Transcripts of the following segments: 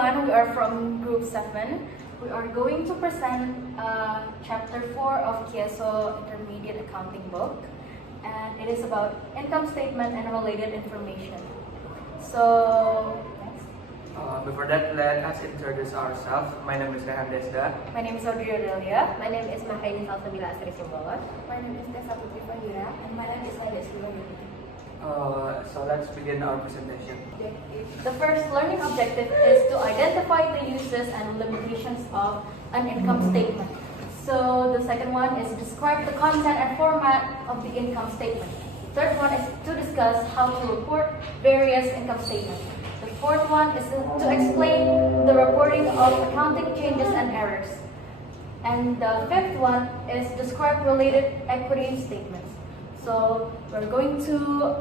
everyone, we are from Group 7. We are going to present Chapter 4 of Kieso Intermediate Accounting book, and it is about income statement and related information. So, next. Before that, let us introduce ourselves. My name is Rehan Desda. My name is Audrey Aurelia. My name is Mahaini Salsabila Asri Sumbawa. My name is Tessa Putri Fahira, and my name is Nadia Silva. So let's begin our presentation. The first learning objective is to identify the uses and limitations of an income statement. So the second one is describe the content and format of the income statement. The third one is to discuss how to report various income statements. The fourth one is to explain the reporting of accounting changes and errors. And the fifth one is describe related equity statements. So we're going to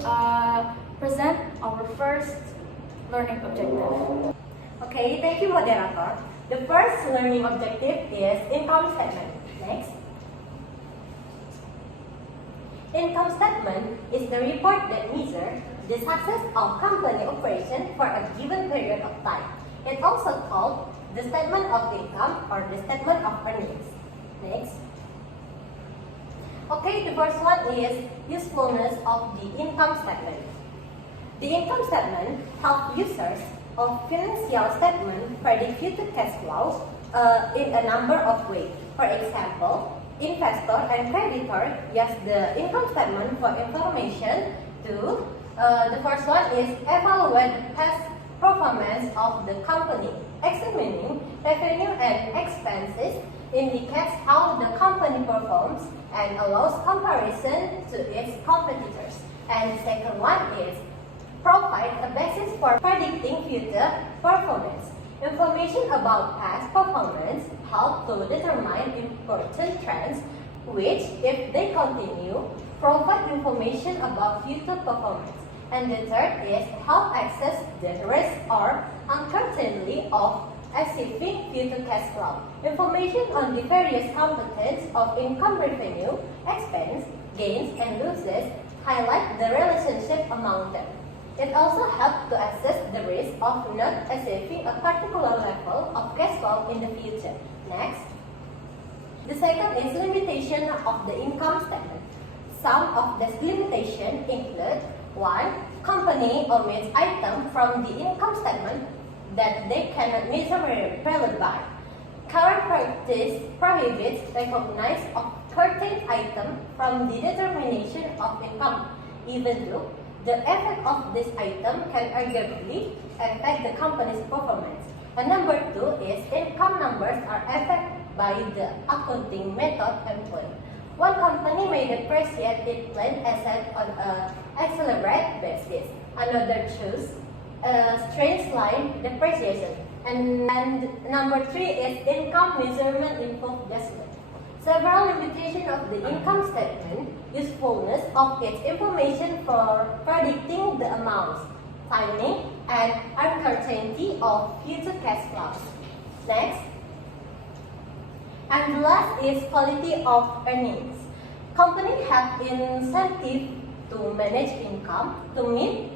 present our first learning objective. Okay, thank you, moderator. The first learning objective is income statement. Next. Income statement is the report that measures the success of company operation for a given period of time. It's also called the statement of income or the statement of earnings. Next. Okay, the first one is usefulness of the income statement. The income statement helps users of financial statement predict future cash flows in a number of ways. For example, investor and creditor use the income statement for information to the first one is evaluate the past performance of the company, examining revenue and expenses indicates how the company performs and allows comparison to its competitors. And the second one is provide a basis for predicting future performance. Information about past performance help to determine important trends which, if they continue, provide information about future performance. And the third is help access the risk or uncertainty of achieving future cash flow. Information on the various components of income, revenue, expense, gains, and losses highlight the relationship among them. It also helps to assess the risk of not achieving a particular level of cash flow in the future. Next. The second is limitation of the income statement. Some of these limitations include 1. Company omits items from the income statement that they cannot measurably by. Current practice prohibits recognize of certain item from the determination of income, even though the effect of this item can arguably affect the company's performance. And number 2 is income numbers are affected by the accounting method employed. One company may depreciate its planned asset on an accelerated basis. Another choose straight line depreciation. And number 3 is income measurement input adjustment. Several limitations of the income statement, usefulness of its information for predicting the amounts, timing, and uncertainty of future cash flows. Next. And last is quality of earnings. Companies have incentive to manage income to meet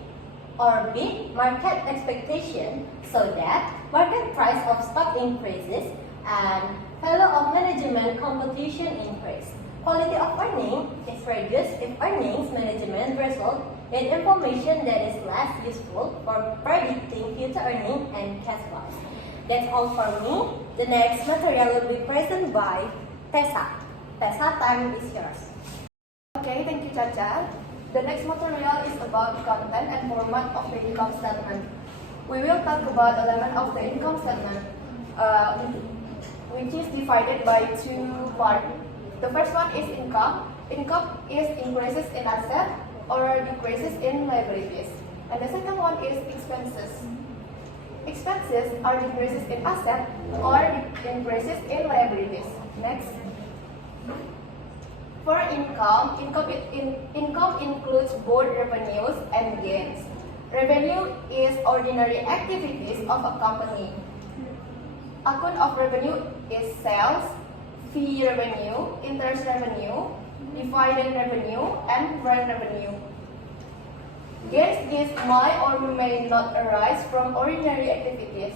or beat market expectation so that market price of stock increases and value of management competition increase. Quality of earning is reduced if earnings management result in information that is less useful for predicting future earnings and cash flows. That's all for me. The next material will be presented by Tessa. Tessa, time is yours. Okay, thank you, Chacha. The next material is about content and format of the income statement. We will talk about element of the income statement, which is divided by 2 parts. The first one is income. Income is increases in asset or decreases in liabilities. And the second one is expenses. Expenses are decreases in asset or increases in liabilities. Next. For income includes both revenues and gains. Revenue is ordinary activities of a company. Account of revenue is sales, fee revenue, interest revenue, dividend revenue, and rent revenue. Gains might or may not arise from ordinary activities.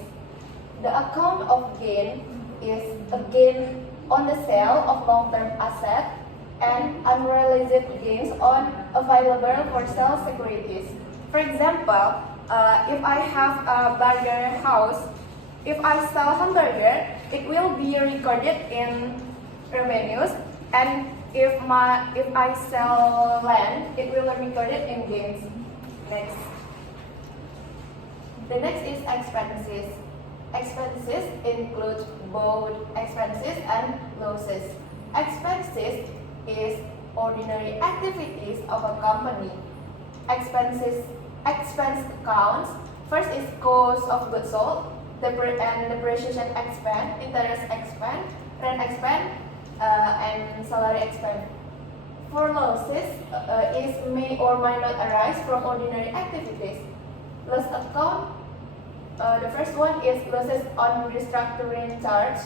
The account of gain is a gain on the sale of long-term asset and unrealized gains on available for sale securities. For example, if I have a burger house, if I sell hamburger, it will be recorded in revenues, and if I sell land, it will be recorded in gains. Next. The next is expenses. Expenses include both expenses and losses. Expenses is ordinary activities of a company. Expense accounts. First is cost of goods sold, and depreciation expense, interest expense, rent expense, and salary expense. For losses, is may or may not arise from ordinary activities. Loss account. The first one is losses on restructuring charge.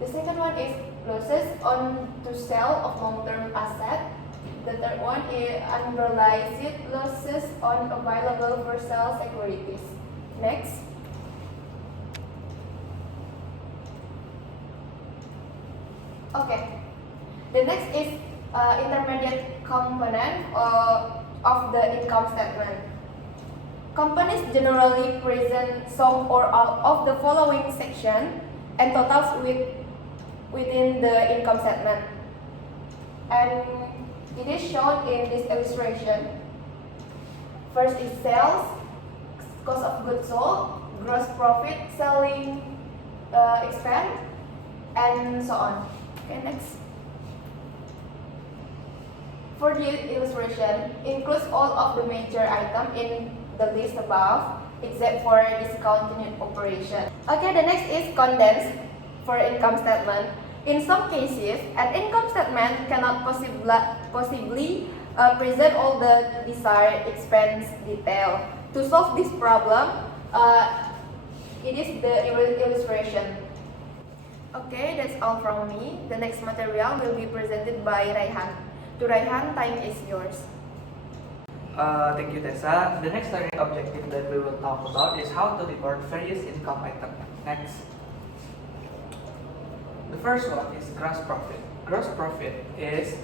The second one is losses on to sell of long-term asset. The third one is unrealized losses on available for sale securities. Next. Okay. The next is intermediate component of the income statement. Companies generally present some or all of the following section and totals within the income statement. And it is shown in this illustration. First is sales, cost of goods sold, gross profit, selling expense, and so on. Okay, next. For the illustration, includes all of the major items in the list above, except for discontinued operation. Okay, the next is condensed for income statement. In some cases, an income statement cannot possibly present all the desired expense detail. To solve this problem, it is the illustration. Okay, that's all from me. The next material will be presented by Raihan. To Raihan, time is yours. Thank you, Tessa. The next learning objective that we will talk about is how to report various income items. Next. The first one is gross profit. Gross profit is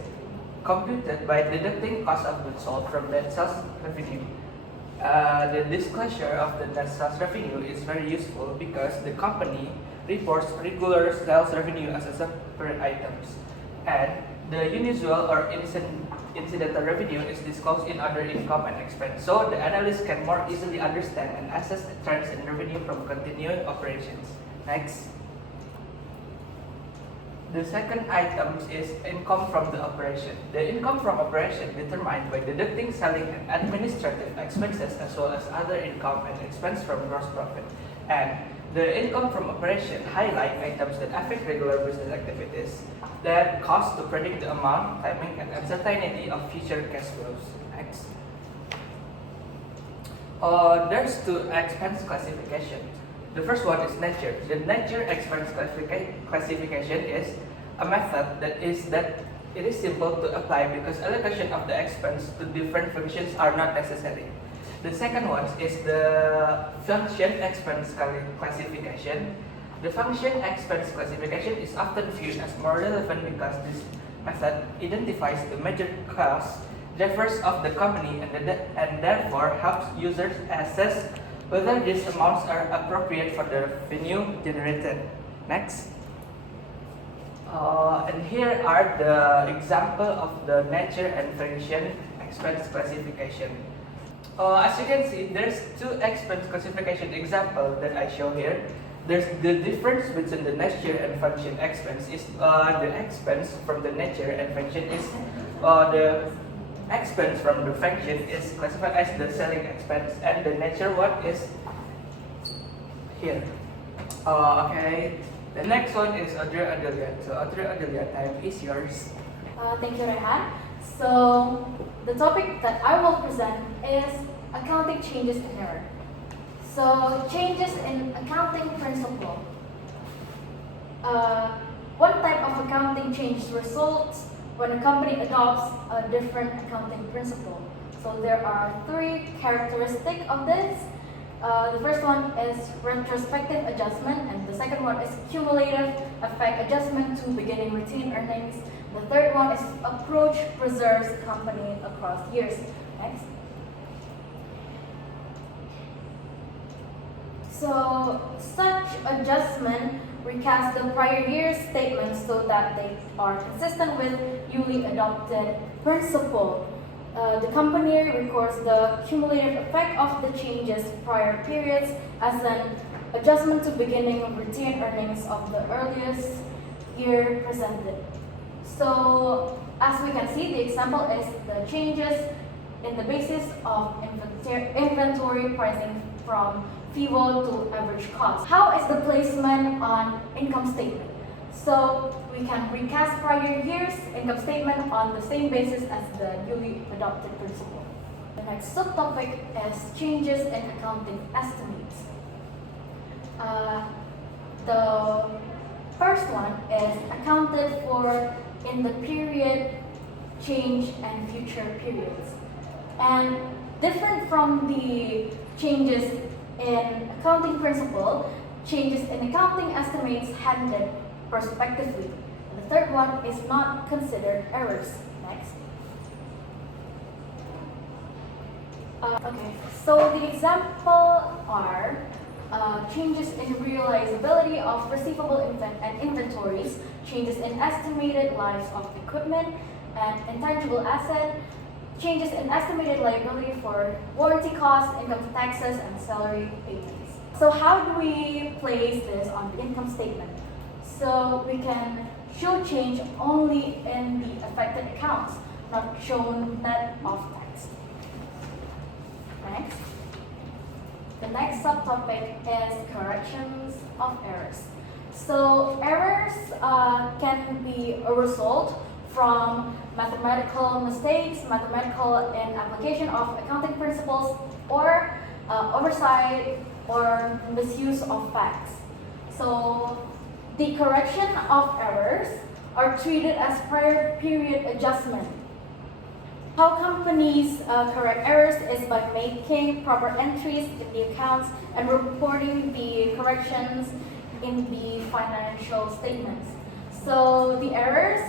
computed by deducting cost of goods sold from net sales revenue. The disclosure of the net sales revenue is very useful because the company reports regular sales revenue as a separate items, and the unusual or incidental revenue is disclosed in other income and expense, so the analyst can more easily understand and assess trends in revenue from continuing operations. Next. The second item is income from the operation. The income from operation determined by deducting selling and administrative expenses as well as other income and expense from gross profit. And the income from operation highlight items that affect regular business activities that cause to predict the amount, timing, and uncertainty of future cash flows. Next. There's two expense classification. The first one is nature. The nature expense classification is a method that it is simple to apply because allocation of the expense to different functions are not necessary. The second one is the function expense classification. The function expense classification is often viewed as more relevant because this method identifies the major cost drivers of the company and therefore helps users assess whether these amounts are appropriate for the revenue generated. Next. And here are the example of the nature and function expense classification. As you can see, there's two expense classification example that I show here. There's the difference between the nature and function expense is the expense from the nature and function is the expense from the function is classified as the selling expense, and the nature one is here. Okay. The next one is Audrey Adelia. So Audrey Adelia, time is yours. Thank you, Rehan. So the topic that I will present is accounting changes in error. So changes in accounting principle. One type of accounting change results when a company adopts a different accounting principle. So there are three characteristics of this. The first one is retrospective adjustment, and second one is cumulative effect adjustment to beginning retained earnings. The third one is approach preserves company across years. Next. So such adjustment recast the prior year's statements so that they are consistent with newly adopted principle. The company records the cumulative effect of the changes prior periods as an adjustment to beginning retained earnings of the earliest year presented. So as we can see, the example is the changes in the basis of inventory pricing from FIFO to average cost. How is the placement on income statement? So we can recast prior year's income statement on the same basis as the newly adopted principle. The next subtopic is changes in accounting estimates. The first one is accounted for in the period, change, and future periods. And different from the changes in accounting principle, changes in accounting estimates handled prospectively. The third one is not considered errors. Next. Okay, so the example are changes in realizability of receivable and inventories, changes in estimated lives of equipment and intangible asset, changes in estimated liability for warranty costs, income taxes, and salary payments. So how do we place this on the income statement? So we can show change only in the affected accounts, not shown net of tax. Next. The next subtopic is corrections of errors. So errors can be a result from mathematical mistakes, mathematical in application of accounting principles, or oversight or misuse of facts. So the correction of errors are treated as prior period adjustment. How companies correct errors is by making proper entries in the accounts and reporting the corrections in the financial statements. So the errors,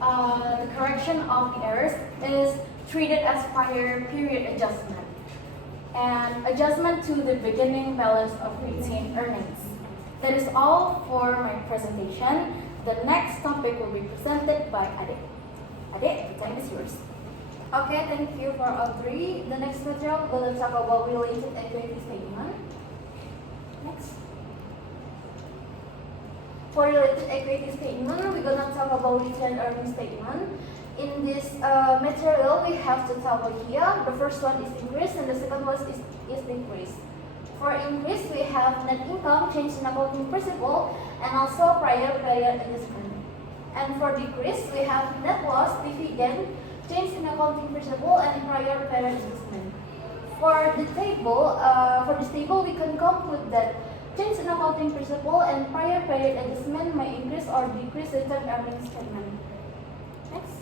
the correction of the errors is treated as prior period adjustment and adjustment to the beginning balance of retained earnings. That is all for my presentation. The next topic will be presented by Ade. Ade, the time is yours. Okay, thank you for Audrey. The next material will talk about related equity statement. Next. For related equity statement, we're gonna talk about return earnings statement. In this material, we have two tables here. The first one is increase and the second one is decrease. For increase, we have net income, change in accounting principle, and also prior period adjustment. And for decrease, we have net loss, dividend, change in accounting principle, and prior period adjustment. For the table, for this table, we can conclude that change in accounting principle and prior period adjustment may increase or decrease return earnings statement. Next.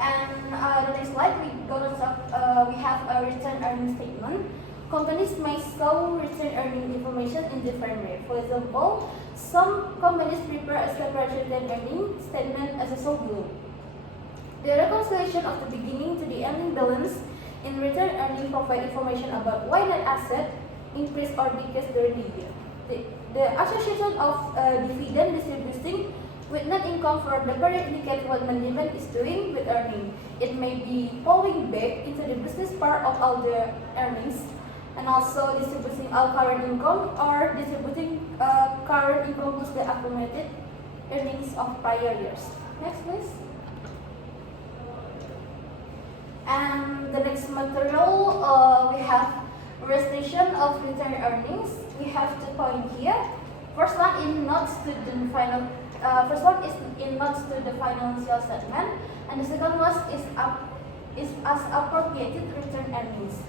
And the next slide, we have a return earnings statement. Companies may show return earning information in different ways. For example, some companies prepare a separate return earning statement as a solo. The reconciliation of the beginning to the ending balance in return earning provide information about why net asset increased or decreased during the year. The association of dividend distributing with net income for the period indicate what management is doing with earning. It may be falling back into the business part of all the earnings, and also distributing all current income or distributing current income plus the accumulated earnings of prior years. Next, please. And the next material, we have restatement of return earnings. We have 2 points here. First one in notes to the final. First one is in notes to the financial statement, and the second one is as appropriated return earnings.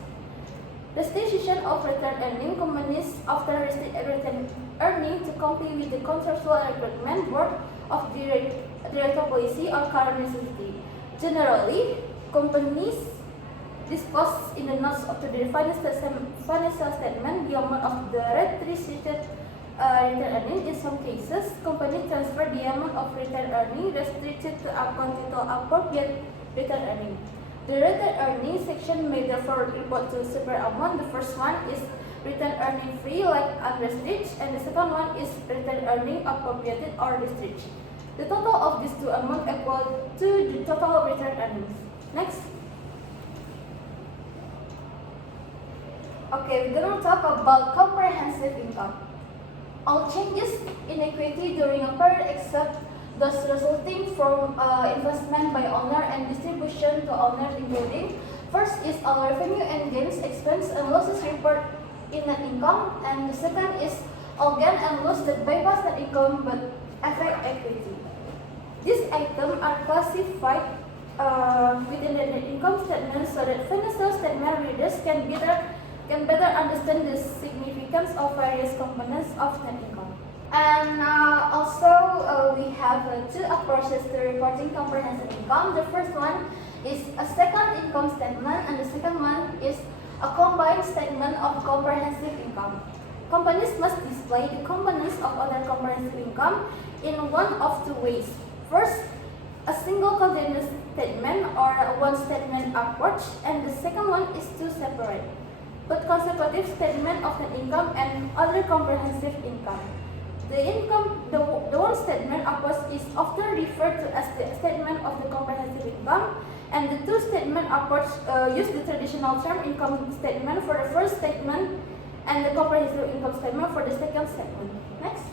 Restitution of return earning companies often restrict return earning to comply with the contractual requirement board of director policy or current necessity. Generally, companies disclosed in the notes of the financial statement the amount of the restricted return earning. In some cases, company transfer the amount of return earning restricted to account to appropriate return earning. The return earning section may therefore report to separate amount. The first one is return earning free, like unrestricted, and the second one is return earning appropriated or restricted. The total of these two amounts equal to the total return earnings. Next. Okay, we're gonna talk about comprehensive income. All changes in equity during a period except those resulting from investment by owner and distribution to owners, including first is all revenue and gains, expense and losses report in net income, and the second is all gain and loss that bypass net income but affect equity. These items are classified within the net income statement so that financial statement readers can better understand the significance of various components of net income. And also we have two approaches to reporting comprehensive income. The first one is a second income statement, and the second one is a combined statement of comprehensive income. Companies must display the components of other comprehensive income in one of two ways. First, a single continuous statement or a one statement approach, and the second one is two separate but consecutive statement of net income and other comprehensive income. The one statement approach is often referred to as the statement of the comprehensive income, and the two statement approach use the traditional term income statement for the first statement and the comprehensive income statement for the second statement. Next.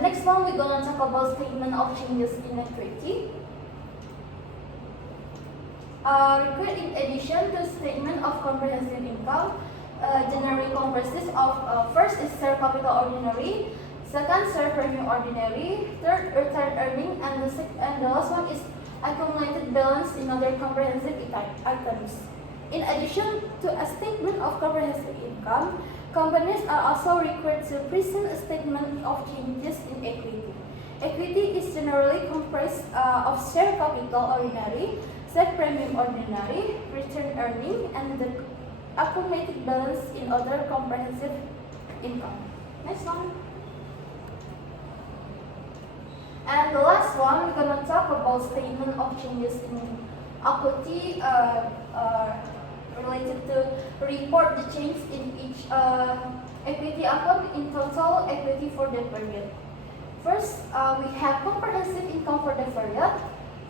Next one, we're gonna talk about statement of changes in equity. Required in addition to statement of comprehensive income, generally consists of first is share capital ordinary, second share premium ordinary, third return earning, and the last one is accumulated balance in other comprehensive items. In addition to a statement of comprehensive income, companies are also required to present a statement of changes in equity. Equity is generally comprised of share capital ordinary, share premium ordinary, return earning, and the accumulated balance in other comprehensive income. Next one. And the last one, we're gonna talk about statement of changes in equity related to report the change in each equity account in total equity for the period. First, we have comprehensive income for the period.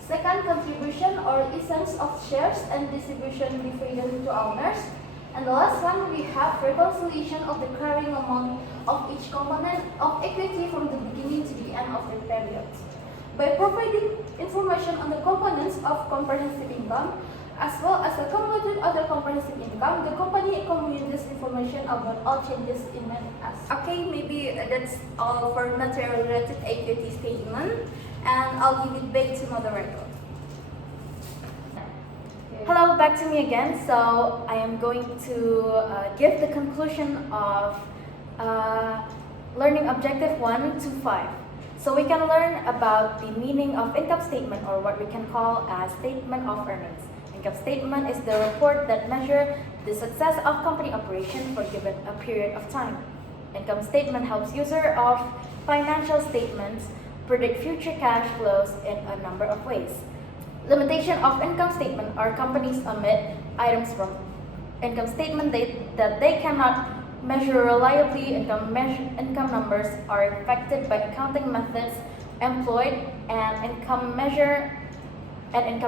Second, contribution or issuance of shares and distribution dividend to owners. And the last one, we have reconciliation of the carrying amount of each component of equity from the beginning to the end of the period. By providing information on the components of comprehensive income, as well as the cumulative other comprehensive income, the company communicates information about all changes in net assets. Okay, maybe that's all for material related equity statement, and I'll give it back to moderator. Hello, back to me again. So I am going to give the conclusion of learning objective 1 to 5. So we can learn about the meaning of income statement, or what we can call as statement of earnings. Income statement is the report that measures the success of company operation for given a period of time. Income statement helps user of financial statements predict future cash flows in a number of ways. Limitation of income statement are companies omit items from income statement that they cannot measure reliably. Income numbers are affected by accounting methods employed, and income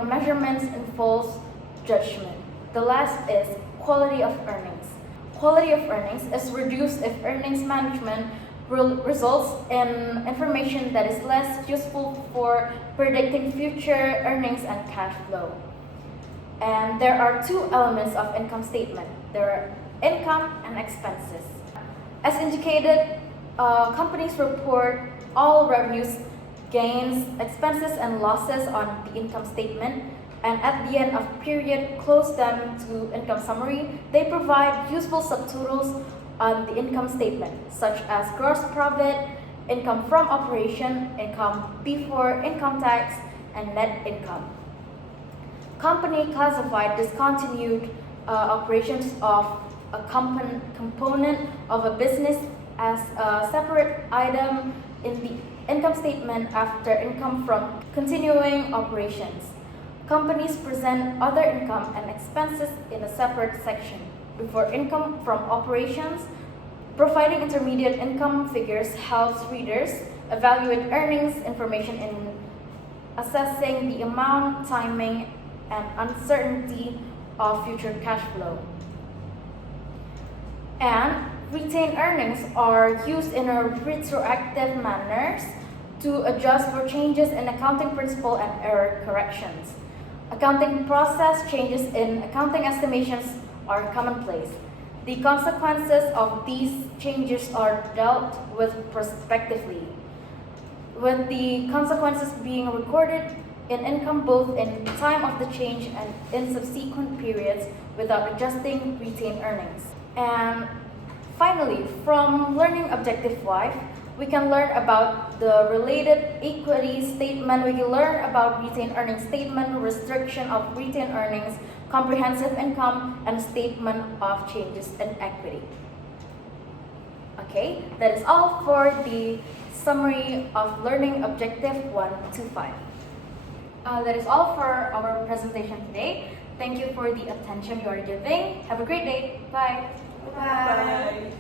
measurements in false judgment. The last is quality of earnings. Quality of earnings is reduced if earnings management results in information that is less useful for predicting future earnings and cash flow. And there are two elements of income statement. There are income and expenses. As indicated, companies report all revenues, gains, expenses, and losses on the income statement, and at the end of period close them to income summary. They provide useful subtotals on the income statement, such as gross profit, income from operation, income before income tax, and net income. company classified discontinued operations of a component of a business as a separate item in the income statement after income from continuing operations. Companies present other income and expenses in a separate section before income from operations. Providing intermediate income figures helps readers evaluate earnings information in assessing the amount, timing, and uncertainty of future cash flow. And retained earnings are used in a retroactive manner to adjust for changes in accounting principle and error corrections. Accounting process changes in accounting estimations are commonplace. The consequences of these changes are dealt with prospectively, with the consequences being recorded in income both in time of the change and in subsequent periods without adjusting retained earnings. And finally, from learning objective 5, we can learn about the related equity statement. We can learn about retained earnings statement, restriction of retained earnings, comprehensive income, and statement of changes in equity. Okay, that is all for the summary of learning objective 1 to 5. That is all for our presentation today. Thank you for the attention you are giving. Have a great day. Bye. Bye.